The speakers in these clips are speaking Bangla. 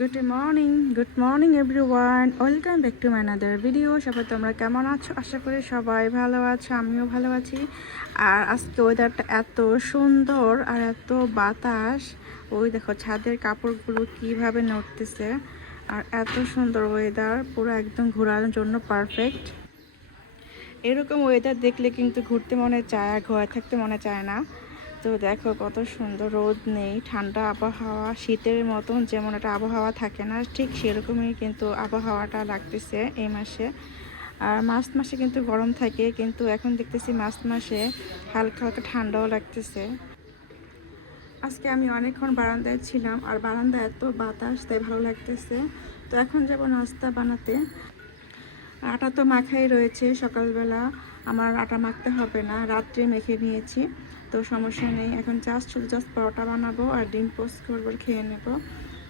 Good morning everyone, welcome back to my another video. সবাই তোমরা কেমন আছো? আশা করি সবাই ভালো আছো, আমিও ভালো আছি। আর আজকে ওয়েদারটা এত সুন্দর আর এত বাতাস, ওই দেখো ছাদের কাপড়গুলো কিভাবে নড়তেছে। আর এত সুন্দর ওয়েদার, পুরো একদম ঘোরার জন্য পারফেক্ট। এরকম ওয়েদার দেখলে কিন্তু ঘুরতে মনে চায় আর ঘরে থাকতে মনে চায় না। তো দেখো কত সুন্দর, রোদ নেই, ঠান্ডা আবহাওয়া, শীতের মতন যেমন একটা আবহাওয়া থাকে না, ঠিক সেরকমই কিন্তু আবহাওয়াটা লাগতেছে এই মাসে। আর মার্চ মাসে কিন্তু গরম থাকে, কিন্তু এখন দেখতেছি মার্চ মাসে হালকা হালকা ঠান্ডাও লাগতেছে। আজকে আমি অনেকক্ষণ বারান্দায় ছিলাম, আর বারান্দায় এত বাতাস, তাই ভালো লাগতেছে। তো এখন যাব নাস্তা বানাতে। আটা তো মাখাই রয়েছে, সকালবেলা আমার আটা মাখতে হবে না, রাত্রে মেখে নিয়েছি, তো সমস্যা নেই। এখন শুধু জাস্ট পরোটা বানাবো আর ডিম পোস্ট করবো, খেয়ে নেব।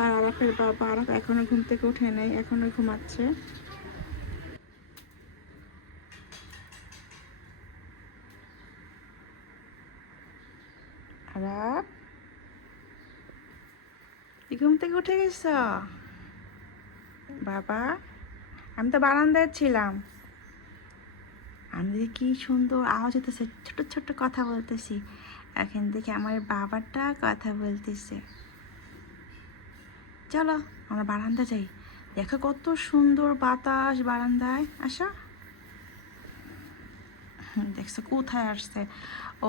আর আরাফের বাবা, আরাফ এখনও ঘুম থেকে উঠে নেই, এখনও ঘুমাচ্ছে। আরাফ, ঘুম থেকে উঠে গেছ বাবা? আমি তো বারান্দায় ছিলাম। আমি কি সুন্দর আওয়াজ হতেছে, ছোট ছোট কথা বলতেছি। এখন দেখি আমার বাবাটা কথা বলতেছে। চলো আমরা বারান্দা যাই, দেখো কত সুন্দর বাতাস বারান্দায়। আসা, দেখছো কোথায় আসছে?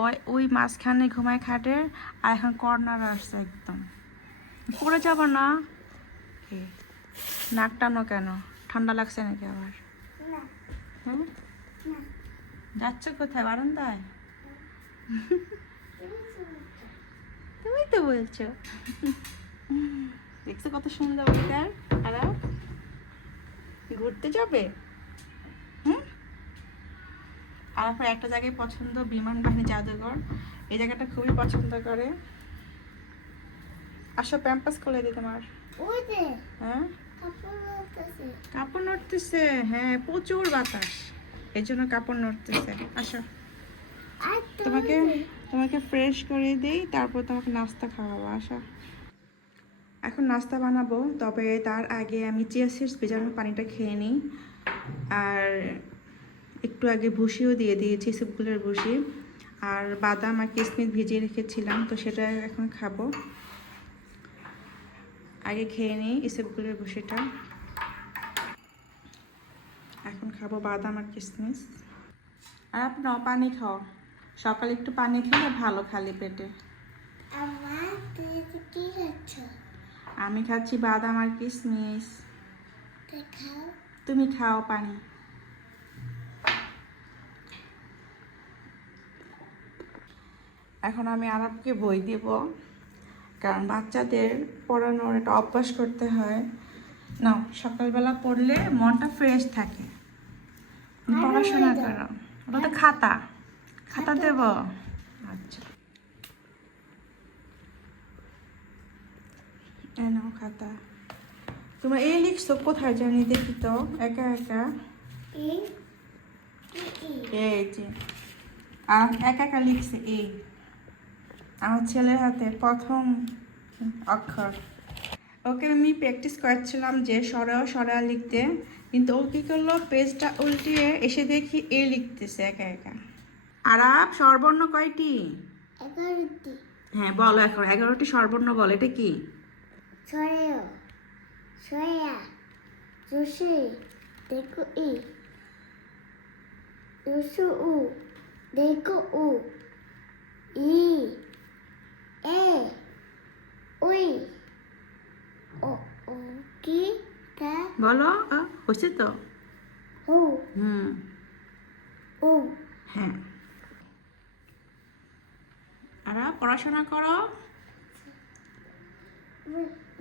ওই ওই মাঝখানে ঘুমায় খাটের, আর এখন কর্নার আসছে একদম। পড়ে যাব না? নাক টানো কেন? ঠান্ডা লাগছে নাকি আবার? হুম, যাচ্ছ কোথায়? বারান্দায়? তুমি তো বলছো। দেখছো কত সুন্দর ওয়েদার। আর ঘুরতে যাবে? হুম, আর আপনার একটা জায়গায় পছন্দ, বিমান বাহিনী জাদুঘর, এই জায়গাটা খুবই পছন্দ করে। আসো, প্যাম্পাস খুলে দিই তোমার। হ্যাঁ, কাপড় নড়তেছে। হ্যাঁ, প্রচুর বাতাস, এই জন্য কাপড় নড়তেছে। আসো, তোমাকে তোমাকে ফ্রেশ করে দিই, তারপর তোমাকে নাস্তা খাওয়াবো। আসো, এখন নাস্তা বানাবো, তবে তার আগে আমি চিয়া সিডস ভেজানো পানিটা খেয়ে নিই। আর একটু আগে ভুসিও দিয়ে দিয়েছি, ইসবগুলের ভুসি। আর বাদাম আর কিশমিশ ভিজিয়ে রেখেছিলাম, তো সেটা এখন খাবো। আগে খেয়ে নিই ইসবগুলের ভুসিটা, এখন খাবো বাদাম আর কিশমিশ। আর আপনার পানি খাও, সকালে একটু পানি খেলে ভালো, খালি পেটে। আমি খাচ্ছি বাদাম আর কিশমিশ। তুমি খাও পানি। এখন আমি আরবকে বই দেব, কারণ বাচ্চাদের পড়ানোর একটা অভ্যাস করতে হয়। না, সকালবেলা পড়লে মনটা ফ্রেশ থাকে। পড়াশোনা করো। ওটা তো খাতা, খাতা দেব। আচ্ছা, নাও খাতা। তোমরা এই লিখছো কোথায় জানি, দেখি তো একা একা। এই যে আর একা একা লিখছে এই, আমার ছেলের হাতে প্রথম অক্ষর। ওকে আমি প্র্যাকটিস করাচ্ছিলাম যে সরা লিখতে, কিন্তু ও কী করলো, পেজটা উল্টিয়ে এসে দেখি এ লিখতেছে একা একা। আরাপ, স্বরবর্ণ কয়টি? 11টি। হ্যাঁ বলো, এখন 11টি স্বরবর্ণ বলো। এটা কি? ছয়, ছয়া, রসি, দেখো ই, রসু উ, দেখো উ, ই, এ, উই, ও, ও কি তা বলো, হয়েছে তো। হু, হুম, উ। হ্যাঁ। আরা পড়াশোনা করো।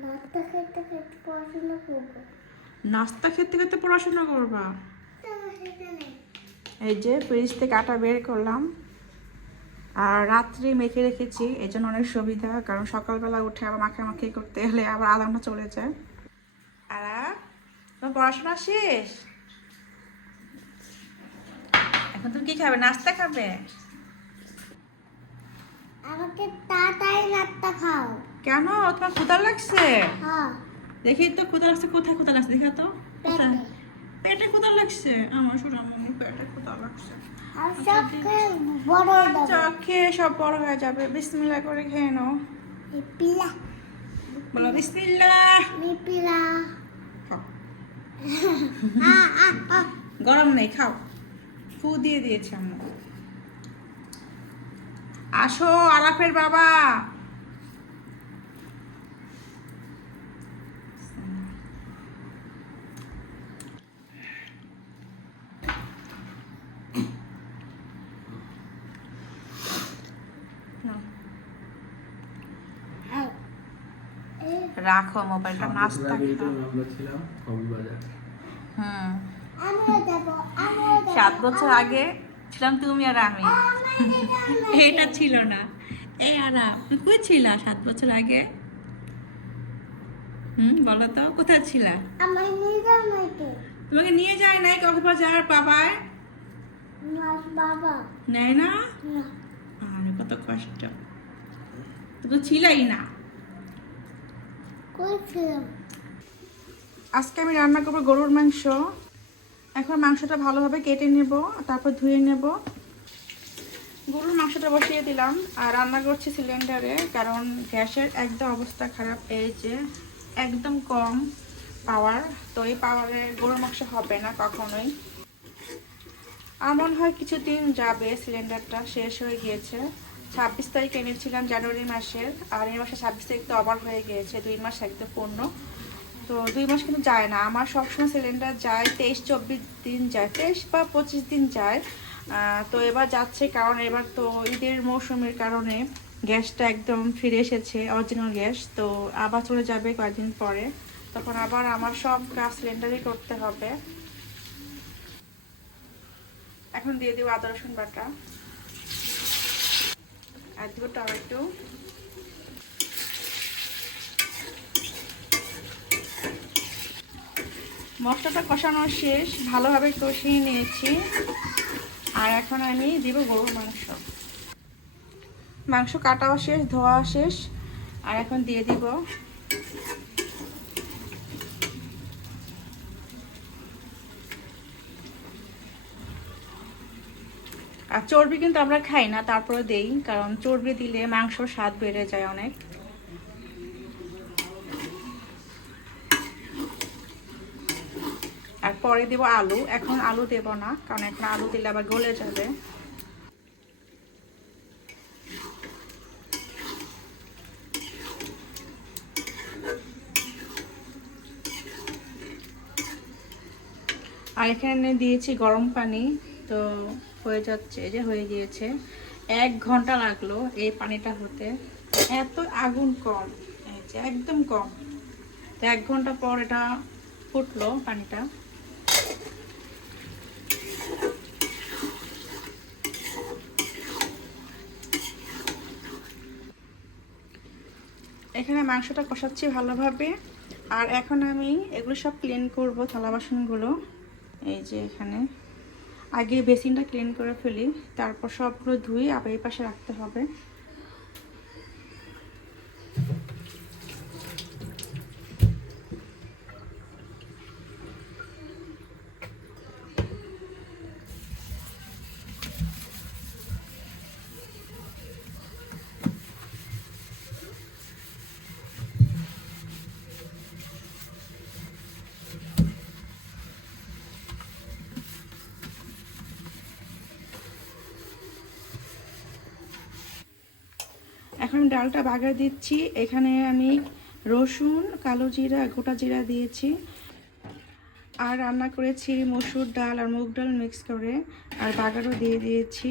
নাস্তা খেতে খেতে পড়াশোনা করবো। নাস্তা খেতে খেতে পড়াশোনা করবা? এই যে ফ্রিজ থেকে আটা বের করলাম, আর রাত্রে মেখে রেখেছি, এই জন্য অনেক সুবিধা, কারণ সকালবেলা উঠে আবার মাখামাখি করতে হলে আবার আধা ঘন্টা চলে যায়। আর তোমার পড়াশোনা শেষ, এখন তুমি কি খাবে? নাস্তা খাবে? আমাকে তাড়াতাড়ি নাস্তা খাও। কেন, তোমার ক্ষুধা লাগছে? হ্যাঁ। দেখি তো কোথা লাগছে, কোথায় কোথা লাগছে দেখা তো, কোথায় পেটে কোথা লাগছে, আমার সোনামণি পেটে কোথা লাগছে। আর সব খেয়ে বড় হয়ে আচ্ছা, যাবে। খেয়ে সব বড় হয়ে যাবে। বিসমিল্লাহ করে খেয়ে নাও। পিলা বলো বিসমিল্লাহ। পিলা খাও। গরম নেই, খাও। ফু দিয়ে দিয়েছে আম্মু। আসো আরাফের বাবা। নাও। রাখো মোবাইলটা, নাস্তা খাও। আমরা ছিলাম কক্সবাজার। হুম, আমিও যাবো, আমিও যাবো। 7 বছর আগে ছিলাম তুমি আর আমি। এটা ছিল না। এই আরা, তুমি কই ছিলা 7 বছর আগে? বলো তো কোথায় ছিলা? আমার নিজের মেয়েকে তোমাকে নিয়ে যায় নাই কক্সবাজার বাবায়? বাবা নেয় না? না আরে কত কষ্ট। তুমি তো ছিলাই না। কইছিলাম আজকে আমি রান্না করবো গরুর মাংস। এখন মাংসটা ভালোভাবে কেটে নেব, তারপর ধুয়ে নেব। গরুর মাংসটা বসিয়ে দিলাম আর রান্না করছি সিলিন্ডারে, কারণ গ্যাসের একদম অবস্থা খারাপ। এই যে একদম কম পাওয়ার, তো এই পাওয়ারে গরুর মাংস হবে না কখনোই। এমন হয় কিছুদিন যাবে, সিলিন্ডারটা শেষ হয়ে গিয়েছে। 26 তারিখ এনেছিলাম জানুয়ারি মাসের, আর এই মাসে 26 তারিখ তো আবার হয়ে গিয়েছে, 2 মাস একদম পূর্ণ। তো 2 মাস কিন্তু যায় না আমার, সবসময় সিলিন্ডার যায় 23-24 দিন যায়, 23 বা 25 দিন যায়। তো এবার যাচ্ছে, কারণ এবার তো ঈদের মৌসুমের কারণে গ্যাসটা একদম ফিরে এসেছে, অরিজিনাল গ্যাস। তো আবার চলে যাবে কয়েকদিন পরে, তখন আবার আমার সব কাজ সিলিন্ডারই করতে হবে। এখন দিয়ে দেবো আদা রসুন বাটা, আর দেবো টমেটো। মশলাটা কষানো শেষ, ভালোভাবে কষিয়ে নিয়েছি। আর এখন আমি দিব গরুর মাংস। মাংস কাটাও শেষ, ধোয়া শেষ, আর এখন দিয়ে দিব আর চর্বি কিন্তু আমরা খাই না, তারপরে দেই, কারণ চর্বি দিলে মাংসর স্বাদ বেড়ে যায় অনেক। আর পরে দেব আলু। এখন আলু দেব না, কারণ এখন আলু দিলে আবার গলে যাবে। আর এখানে দিয়েছি গরম পানি, তো হয়ে যাচ্ছে, এই যে হয়ে গিয়েছে। 1 ঘন্টা লাগলো এই পানিটা হতে, এত আগুন কম, এই যে একদম কম। তো 1 ঘন্টা পর এটা ফুটলো পানিটা। এখানে মাংসটা কষাচ্ছি ভালোভাবে। আর এখন আমি এগুলো সব ক্লিন করব, থালা বাসনগুলো। এই যে এখানে আগে বেসিনটা ক্লিন করে ফেলি, তারপর সবগুলো ধুয়ে আবার এই পাশে রাখতে হবে। এখন ডালটা বাগার দিচ্ছি। এখানে আমি রসুন, কালো জিরা, গোটা জিরা দিয়েছি। আর রান্না করেছি মসুর ডাল আর মুগ ডাল মিক্স করে, আর বাগারও দিয়ে দিয়েছি।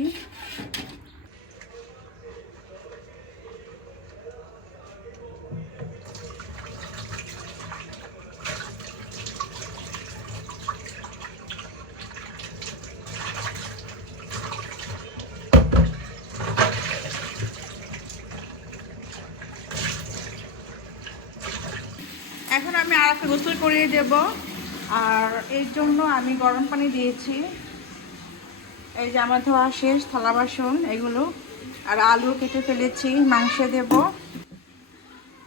এখন আমি আর একটা গোসল করিয়ে দেব, আর এর জন্য আমি গরম পানি দিয়েছি। এই যে আমার ধোয়া শেষ থালা বাসন এগুলো, আর আলু কেটে ফেলেছি মাংসে দেব।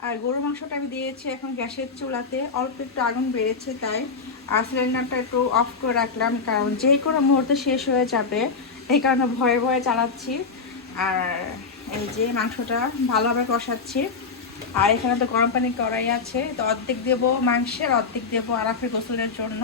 আর গরুর মাংসটা আমি দিয়েছি এখন গ্যাসের চুলাতে, অল্প একটু আগুন বেড়েছে তাই। আর সিলিন্ডারটা একটু অফ করে রাখলাম, কারণ যে কোনো মুহূর্তে শেষ হয়ে যাবে, এই কারণে ভয়ে ভয়ে চালাচ্ছি। আর এই যে মাংসটা ভালোভাবে কষাচ্ছি। আর এখানে তো গরম পানি কড়াই আছে, তো অর্ধেক দেবো মাংসের, অর্ধেক দেবো আরাফের গোসলের জন্য।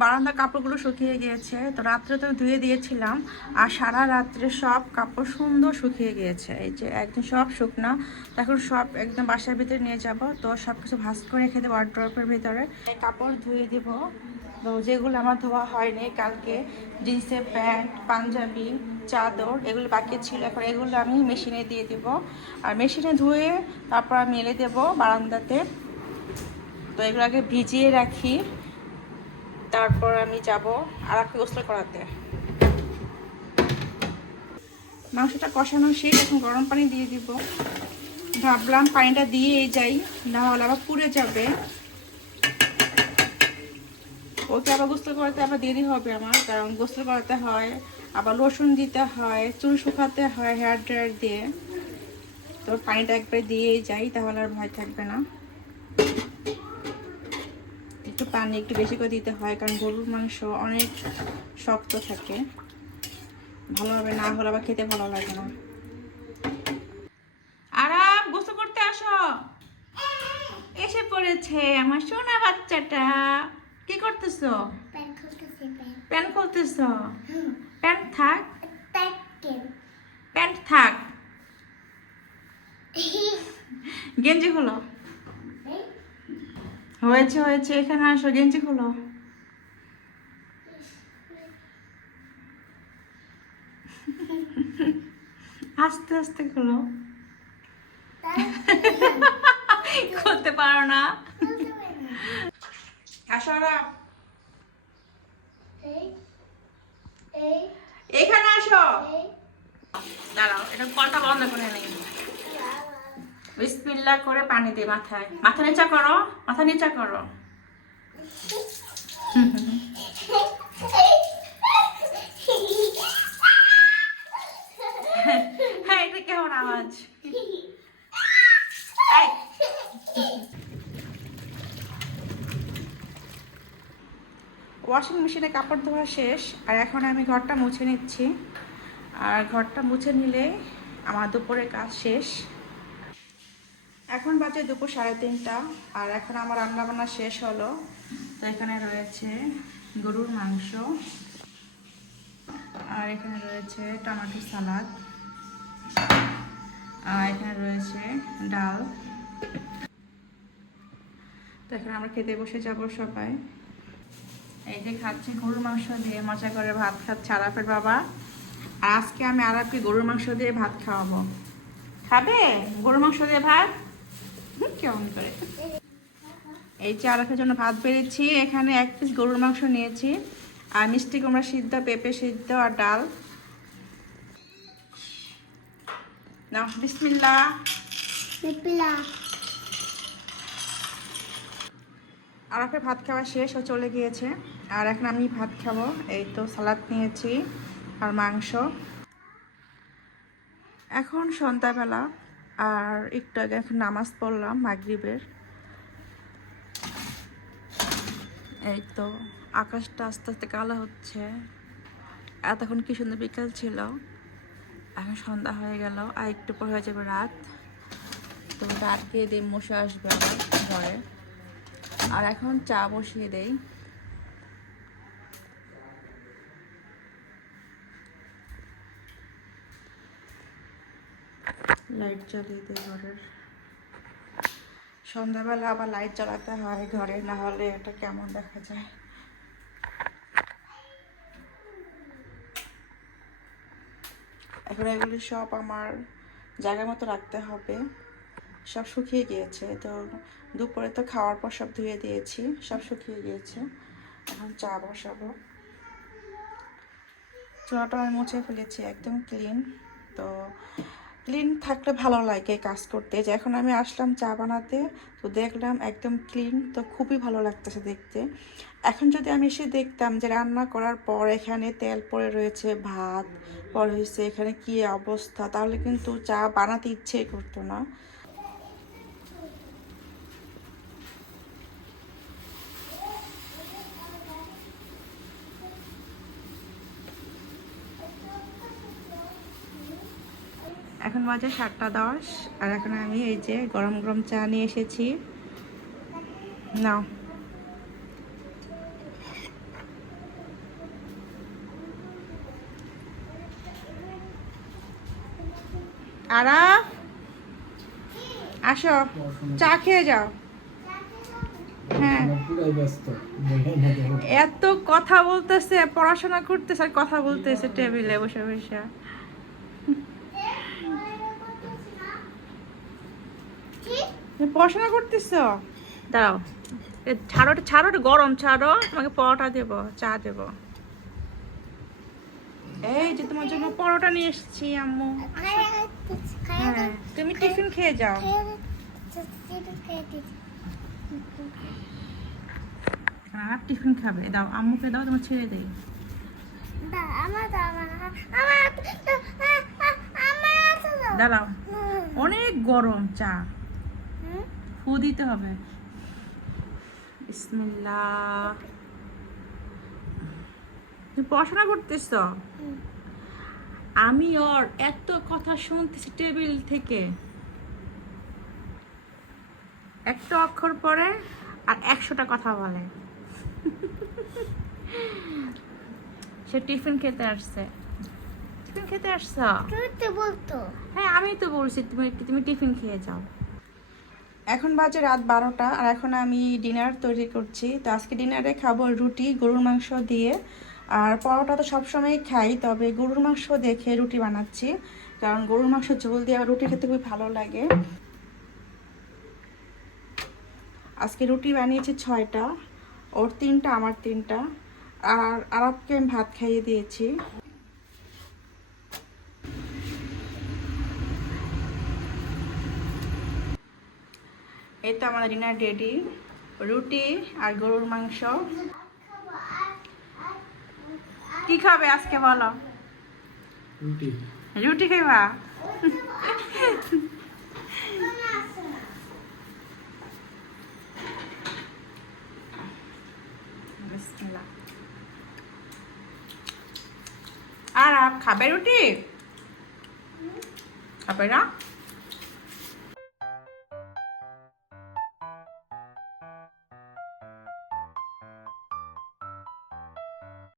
বারান্দার কাপড়গুলো শুকিয়ে গিয়েছে, তো রাত্রে তো ধুয়ে দিয়েছিলাম, আর সারা রাত্রে সব কাপড় সুন্দর শুকিয়ে গিয়েছে। এই যে একদম সব শুকনা, তো এখন সব একদম বাসার ভিতরে নিয়ে যাব, তো সব কিছু ভাঁজ করে রেখে দেবো ওয়ারড্রপের ভিতরে। এই কাপড় ধুয়ে দিব, তো যেগুলো আমার ধোয়া হয়নি কালকে, জিন্সের প্যান্ট, পাঞ্জাবি, চাদর, এগুলো বাকি ছিল, এখন এগুলো আমি মেশিনে দিয়ে দেব। আর মেশিনে ধুয়ে তারপর আমি মেলে দেবো বারান্দাতে। তো এগুলো আগে ভিজিয়ে রাখি, তারপর আমি যাব আরাফকে গোসল করাতে। মাংসটা কষানো শেষ, এখন গরম পানি দিয়ে দিব। ভাবলাম পানিটা দিয়েই যাই, না হলে আবার পুড়ে যাবে। ওকে আবার গোসল করাতে আবার দেরি হবে আমার, কারণ গোসল করাতে হয়, আবার লোশন দিতে হয়, চুল শুকাতে হয় হেয়ার ড্রায়ার দিয়ে। তো পানিটা একবার দিয়েই যাই, তাহলে আর ভয় থাকবে না। একটু পানি একটু বেশি করে দিতে হয়, কারণ গরুর মাংস অনেক শক্ত থাকে, ভালোভাবে না হলে আবার খেতে ভালো লাগে না। আরাম গোসল করতে আসো, এসে পড়েছে আমার সোনা বাচ্চাটা। কি করতেছো? প্যান্ট খুলতেছি প্যান্ট খুলতেছো? প্যান্ট থাক, প্যান্ট প্যান্ট থাক, গেঞ্জি খোলো। হয়েছে হয়েছে, এখানে আসো, গেঞ্জি খোলো। আস্তে আস্তে খোলো। করতে পারো না? আসো আরাম, এখানে আসো। দাঁড়াও, এটা কলটা বন্ধ করে নেই। বিসমিল্লাহ করে পানি দে মাথায়, মাথা নিচা করো, মাথা নিচা করো। হ্যাঁ, এটা কেমন আওয়াজ? ওয়াশিং মেশিনে কাপড় ধোয়া শেষ, আর এখন আমি ঘরটা মুছে নিচ্ছি। আর ঘরটা মুছে নিলে আমার দুপুরের কাজ শেষ। এখন বাজে দুপুর 3:30, আর এখন আমার রান্নাবান্না শেষ হলো। তো এখানে রয়েছে গরুর মাংস, আর এখানে রয়েছে টমেটো সালাদ, আর এখানে রয়েছে ডাল। তো এখন আমরা খেতে বসে যাব সবাই। এই যে খাচ্ছি গরুর মাংস দিয়ে, মজা করে ভাত খাচ্ছে আরাফের বাবা। আর আজকে আমি আরাফকে গরুর মাংস দিয়ে ভাত খাওয়াবো। খাবে গরুর মাংস দিয়ে ভাত? কেমন করে? এই যে আরাফের জন্য ভাত বেড়েছি, এখানে 1 পিস গরুর মাংস নিয়েছি, আর মিষ্টি কুমড়া সিদ্ধ, পেঁপে সিদ্ধ, আর ডাল। নাও, বিসমিল্লাহ। আরাফের ভাত খাওয়া শেষ, ও চলে গিয়েছে, আর এখন আমি ভাত খাবো। এই তো সালাদ নিয়েছি আর মাংস। এখন সন্ধ্যাবেলা, আর একটু আগে এখন নামাজ পড়লাম মাগরিবের। এই তো আকাশটা আস্তে আস্তে কালো হচ্ছে। এতক্ষণ কি সুন্দর বিকাল ছিল, এখন সন্ধ্যা হয়ে গেল, আর একটু পর হয়ে যাবে রাত। তো রাত দিয়ে দিয়ে মশা আসবে আবার ঘরে। আর এখন চা বসিয়ে দেই। লাইট জ্বালিয়ে দেয় ঘরের, সন্ধ্যাবেলা আবার লাইট জ্বালাতে হয় ঘরে, না হলে এটা কেমন দেখা যায়। এখন এগুলি সব আমার জায়গা মতো রাখতে হবে। সব শুকিয়ে গিয়েছে, তো দুপুরে তো খাওয়ার পর সব ধুয়ে দিয়েছি, সব শুকিয়ে গিয়েছে। এখন চা বসাবো। চুলাটা আমি মুছে ফেলেছি, একদম ক্লিন। তো ক্লিন থাকলে ভালো লাগে কাজ করতে। যে এখন আমি আসলাম চা বানাতে, তো দেখলাম একদম ক্লিন, তো খুবই ভালো লাগতেছে দেখতে। এখন যদি আমি এসে দেখতাম যে রান্না করার পর এখানে তেল পড়ে রয়েছে, ভাত পড়ে হয়েছে, এখানে কি অবস্থা, তাহলে কিন্তু চা বানাতে ইচ্ছেই করতো না। বাজে 7:10 আর এখন আমি এই যে গরম গরম চা নিয়ে এসেছি। নাও। আরাফ আসো, চা খেয়ে যাও। হ্যাঁ, পুরাই ব্যস্ত এত কথা বলতেছে, পড়াশোনা করতেছে আর কথা বলতেছে টেবিলে বসে বসে। পড়াশোনা করতেছ? দাঁড়াও, ছাড়ো ছাড়ো, গরম ছাড়ো, তোমাকে পরোটা দেব, চা দেব। এই যে তোমার জন্য পরোটা নিয়ে এসেছি আম্মু। হ্যাঁ, তুমি টিফিন খেয়ে যাও। আর টিফিন খাবে, দাও আম্মুকে দাও, তোমার ছেড়ে দেই। দাঁড়াও, অনেক গরম চা, ফু দিতে হবে। বিসমিল্লাহ। তুমি পড়াশোনা করতেছ? আমি ওর এত কথা শুনতেছি টেবিল থেকে, একটা অক্ষর পরে আর 100টা কথা বলে। সে টিফিন খেতে আসছে। টিফিন খেতে আসছ? হ্যাঁ, আমি তো বলছি তুমি টিফিন খেয়ে যাও। এখন বাজে রাত 12টা আর এখন আমি ডিনার তৈরি করছি। তো আজকে ডিনারে খাবো রুটি গরুর মাংস দিয়ে, আর পরোটা তো সবসময়ই খাই, তবে গরুর মাংস দেখে রুটি বানাচ্ছি, কারণ গরুর মাংস ঝোল দিয়ে রুটি খেতে খুবই ভালো লাগে। আজকে রুটি বানিয়েছি 6টা, ওর 3টা আমার 3টা, আর আরবকে আমি ভাত খাইয়ে দিয়েছি। এই তো আমাদের ডিনার রেডি, রুটি আর গরুর মাংস। কি খাবে আজকে বলো? রুটি। রুটি খাইবা? বিসমিল্লাহ। আর খাবে রুটি? খাবে না?